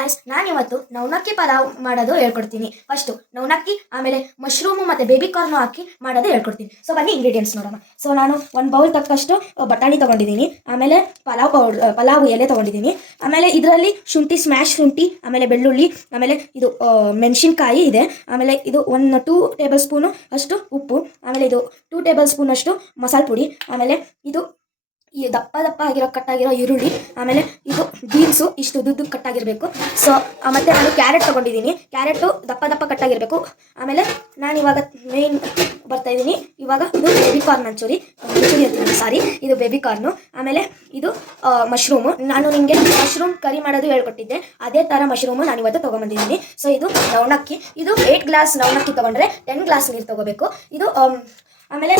Guys, ನಾನಿವತ್ತು ನವಣಕ್ಕಿ ಪಲಾವ್ ಮಾಡೋದು ಹೇಳ್ಕೊಡ್ತೀನಿ. ಫಸ್ಟು ನವಣಕ್ಕಿ, ಆಮೇಲೆ ಮಶ್ರೂಮು ಮತ್ತು ಬೇಬಿ ಕಾರ್ನು ಹಾಕಿ ಮಾಡೋದು ಹೇಳ್ಕೊಡ್ತೀನಿ. ಸೊ ಬನ್ನಿ ಇಂಗ್ರೀಡಿಯೆಂಟ್ಸ್ ನೋಡೋಣ. ಸೊ ನಾನು ಒಂದು ಬೌಲ್ ತಕ್ಕಷ್ಟು ಬಟಾಣಿ ತೊಗೊಂಡಿದ್ದೀನಿ, ಆಮೇಲೆ ಪಲಾವ್ ಎಲೆ ತೊಗೊಂಡಿದ್ದೀನಿ, ಆಮೇಲೆ ಇದರಲ್ಲಿ ಶುಂಠಿ, ಸ್ಮ್ಯಾಶ್ ಶುಂಠಿ, ಆಮೇಲೆ ಬೆಳ್ಳುಳ್ಳಿ, ಆಮೇಲೆ ಇದು ಮೆಣಸಿನ್ಕಾಯಿ ಇದೆ, ಆಮೇಲೆ ಇದು 2 ಟೇಬಲ್ ಸ್ಪೂನು ಅಷ್ಟು ಉಪ್ಪು, ಆಮೇಲೆ ಇದು 2 ಟೇಬಲ್ ಸ್ಪೂನ್ ಅಷ್ಟು ಮಸಾಲೆ ಪುಡಿ, ಆಮೇಲೆ ಇದು ಈ ದಪ್ಪ ಆಗಿರೋ ಕಟ್ಟಾಗಿರೋ ಈರುಳ್ಳಿ, ಆಮೇಲೆ ಇದು ಬೀನ್ಸು ಇಷ್ಟು ಉದ್ದುದ್ದು ಕಟ್ಟಾಗಿರಬೇಕು. ಸೊ ಮತ್ತು ನಾನು ಕ್ಯಾರೆಟ್ ತೊಗೊಂಡಿದ್ದೀನಿ, ಕ್ಯಾರೆಟು ದಪ್ಪ ಕಟ್ಟಾಗಿರಬೇಕು. ಆಮೇಲೆ ನಾನು ಇವಾಗ ಮೇನ್ ಬರ್ತಾಯಿದ್ದೀನಿ. ಇವಾಗ ಇದು ಬೇಬಿ ಕಾರ್ನ್ ಮಂಚೂರಿ ಅಂತೀನಿ, ಸಾರಿ, ಇದು ಬೇಬಿ ಕಾರ್ನು. ಆಮೇಲೆ ಇದು ಮಶ್ರೂಮು. ನಾನು ನಿಮಗೆ ಮಶ್ರೂಮ್ ಕರಿ ಮಾಡೋದು ಹೇಳ್ಕೊಟ್ಟಿದ್ದೆ, ಅದೇ ಥರ ಮಶ್ರೂಮು ನಾನು ಇವತ್ತು ತೊಗೊಂಬಂದಿದ್ದೀನಿ. ಸೊ ಇದು ನವಣಕ್ಕಿ. ಇದು 8 ಗ್ಲಾಸ್ ನವಣಕ್ಕಿ ತೊಗೊಂಡ್ರೆ 10 ಗ್ಲಾಸ್ ನೀರು ತೊಗೋಬೇಕು. ಇದು ಆಮೇಲೆ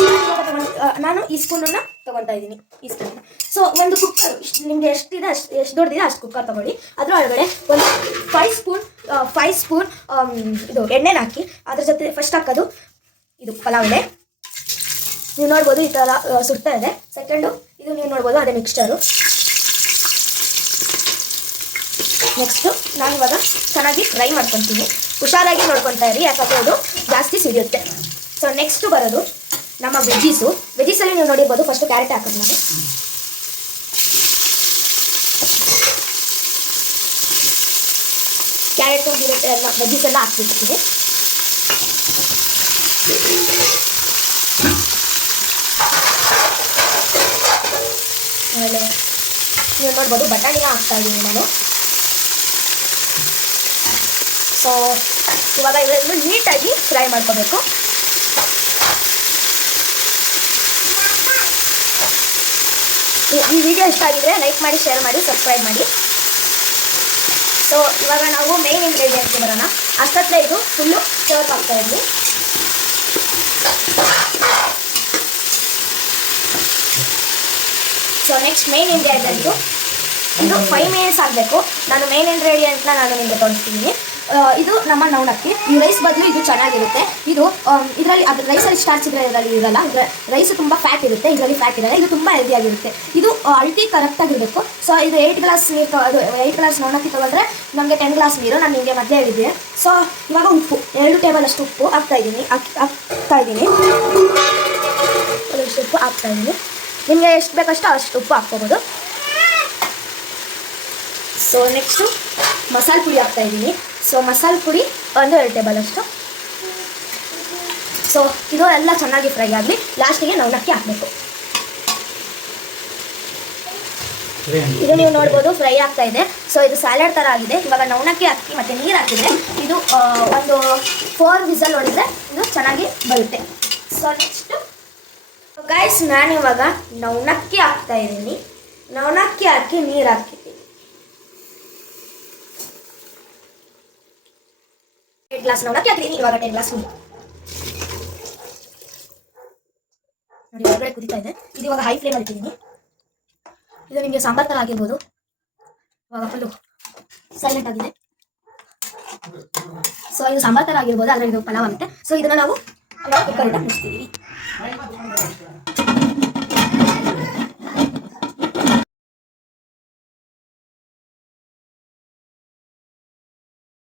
ನಾನು ಈ ಸ್ಪೂನನ್ನು ತೊಗೊತಾ ಇದ್ದೀನಿ, ಈ ಸ್ಪೂನ್. ಸೊ ಒಂದು ಕುಕ್ಕರ್, ನಿಮಗೆ ಎಷ್ಟಿದೆ ಎಷ್ಟು ದೊಡ್ಡದಿದೆ ಅಷ್ಟು ಕುಕ್ಕರ್ ತೊಗೊಳ್ಳಿ. ಅದರ ಒಳಗಡೆ ಒಂದು 5 ಸ್ಪೂನ್ ಇದು ಎಣ್ಣೆನ ಹಾಕಿ, ಅದ್ರ ಜೊತೆ ಫಸ್ಟ್ ಹಾಕೋದು ಇದು ಪಲಾವ್ ಎಲೆ. ನೀವು ನೋಡ್ಬೋದು ಈ ಥರ ಸುಡ್ತಾ ಇದೆ. ಸೆಕೆಂಡು ಇದು ನೀವು ನೋಡ್ಬೋದು ಅದೇ ಮಿಕ್ಸ್ಚರು. ನೆಕ್ಸ್ಟು ನಾನಿವಾಗ ಚೆನ್ನಾಗಿ ಫ್ರೈ ಮಾಡ್ಕೊತೀನಿ. ಹುಷಾರಾಗಿ ನೋಡ್ಕೊತಾ ಇರಿ, ಯಾಕಂದರೆ ಅದು ಜಾಸ್ತಿ ಸಿಡಿಯುತ್ತೆ. ಸೊ ನೆಕ್ಸ್ಟು ಬರೋದು ನಮ್ಮ ವೆಜ್ಜೀಸಲ್ಲಿ ನೀವು ನೋಡಿರ್ಬೋದು. ಫಸ್ಟು ಕ್ಯಾರೆಟ್ ಹಾಕೋದು ನಾನು. ಕ್ಯಾರೆಟು ಎಲ್ಲ ವೆಜ್ಜೀಸ್ ಎಲ್ಲ ಹಾಕ್ಬಿಡ್ತೀನಿ. ಆಮೇಲೆ ನೀವು ನೋಡ್ಬೋದು ಬಟಾಣಿನ ಹಾಕ್ತಾ ಇದ್ದೀನಿ ನಾನು. ಸೊ ಇವಾಗ ಇವೆಲ್ಲ ನೀಟಾಗಿ ಫ್ರೈ ಮಾಡ್ಕೋಬೇಕು. ಈ ವಿಡಿಯೋ ಇಷ್ಟ ಆಗಿದ್ರೆ ಲೈಕ್ ಮಾಡಿ, ಶೇರ್ ಮಾಡಿ, ಸಬ್ಸ್ಕ್ರೈಬ್ ಮಾಡಿ. ಸೊ ಇವಾಗ ನಾವು ಮೇನ್ ಇಂಗ್ರೀಡಿಯೆಂಟ್ಗೆ ಬರೋಣ. ಅಷ್ಟೊತ್ತಲೇ ಇದು ಫುಲ್ಲು ಸರ್ವ್ ಆಗ್ತಾ ಇದ್ವಿ. ಸೊ ನೆಕ್ಸ್ಟ್ ಮೇನ್ ಇಂಗ್ರೀಡಿಯೆಂಟು ಇದು 5 ಮಿನಿಟ್ಸ್ ಆಗಬೇಕು. ನಾನು ಮೇನ್ ಇಂಗ್ರೀಡಿಯೆಂಟ್ನ ನಾನು ನಿಮಗೆ ತೋರಿಸ್ತಿದ್ದೀನಿ. ಇದು ನಮ್ಮ ನವಣಕ್ಕಿ. ಈ ರೈಸ್ ಬದಲು ಇದು ಚೆನ್ನಾಗಿರುತ್ತೆ. ಇದು ಇದರಲ್ಲಿ ಅದು ರೈಸಲ್ಲಿ ಸ್ಟಾರ್ಚ್ ಇದರಲ್ಲಿ ಇರಲ್ಲ, ಅಂದರೆ ರೈಸು ತುಂಬ ಫ್ಯಾಟ್ ಇರುತ್ತೆ, ಇದರಲ್ಲಿ ಫ್ಯಾಟ್ ಇರಲ್ಲ. ಇದು ತುಂಬ ಹೆಲ್ದಿಯಾಗಿರುತ್ತೆ. ಇದು ಅಳತೆ ಕರೆಕ್ಟಾಗಿರಬೇಕು. ಸೊ ಇದು 8 ಗ್ಲಾಸ್ ನೀರು 8 ಗ್ಲಾಸ್ ನವಣಕ್ಕಿ ತೊಗೊಂಡ್ರೆ ನಮಗೆ 10 ಗ್ಲಾಸ್ ನೀರು ನಾನು ನಿಮಗೆ ಮೊದಲೇ ಹೇಳಿದ್ದೆ. ಸೊ ಇವಾಗ ಉಪ್ಪು 2 ಟೇಬಲ್ ಅಷ್ಟು ಉಪ್ಪು ಹಾಕ್ತಾಯಿದ್ದೀನಿ. ಉಪ್ಪು ಹಾಕ್ತಾಯಿದ್ದೀನಿ. ನಿಮಗೆ ಎಷ್ಟು ಬೇಕಷ್ಟು ಅಷ್ಟು ಉಪ್ಪು ಹಾಕ್ಕೋಬೋದು. ಸೊ ನೆಕ್ಸ್ಟು ಮಸಾಲೆ ಪುಡಿ ಹಾಕ್ತಾಯಿದ್ದೀನಿ. ಸೊ ಮಸಾಲೆ ಪುಡಿ 2 ಟೇಬಲ್ ಅಷ್ಟು. ಸೊ ಇದು ಎಲ್ಲ ಚೆನ್ನಾಗಿ ಫ್ರೈ ಆಗಲಿ. ಲಾಸ್ಟಿಗೆ ನವಣಕ್ಕಿ ಹಾಕಬೇಕು. ಇದು ನೀವು ನೋಡ್ಬೋದು ಫ್ರೈ ಆಗ್ತಾ ಇದೆ. ಸೊ ಇದು ಸ್ಯಾಲಡ್ ಥರ ಆಗಿದೆ. ಇವಾಗ ನವಣಕ್ಕಿ ಹಾಕಿ ಮತ್ತು ನೀರು ಹಾಕಿದರೆ ಇದು ಒಂದು 4 ವಿಸಲ್ ಹೊಡೆದ್ರೆ ಇದು ಚೆನ್ನಾಗಿ ಬರುತ್ತೆ. ಸೊ ನೆಕ್ಸ್ಟು ಗೈಸ್, ನಾನಿವಾಗ ನವಣಕ್ಕಿ ಹಾಕ್ತಾಯಿದ್ದೀನಿ. ನವಣಕ್ಕಿ ಹಾಕಿ ನೀರು ಹಾಕಿದ್ದೀನಿ. 8 ಗ್ಲಾಸ್ ನವಣಕ್ಕಿ ಹಾಕಿದ್ದೀನಿ. ಇವಾಗ 10 ಗ್ಲಾಸ್ ನೀರು ನೋಡಿ, ಹೊರಗಡೆ ಕುದೀತಾ ಇದೆ. ಇದು ಇವಾಗ ಹೈ ಫ್ಲೇಮಲ್ಲಿ ಇಟ್ಟಿದ್ದೀನಿ. ಇದು ನಿಮಗೆ ಸಾಂಬಾರ್ ಥರ ಆಗಿರ್ಬೋದು. ಇವಾಗ ಫುಲ್ಲು ಸೈಲೆಂಟ್ ಆಗಿದೆ. ಸೊ ಇದು ಸಾಂಬಾರ್ ಥರ ಆಗಿರ್ಬೋದು, ಆದರೆ ಇದು ಪಲಾವ್ ಆಗುತ್ತೆ. ಸೊ ಇದನ್ನು ನಾವು ಕುಕ್ಕರಿಂದ ಮುಗಿಸ್ತೀವಿ.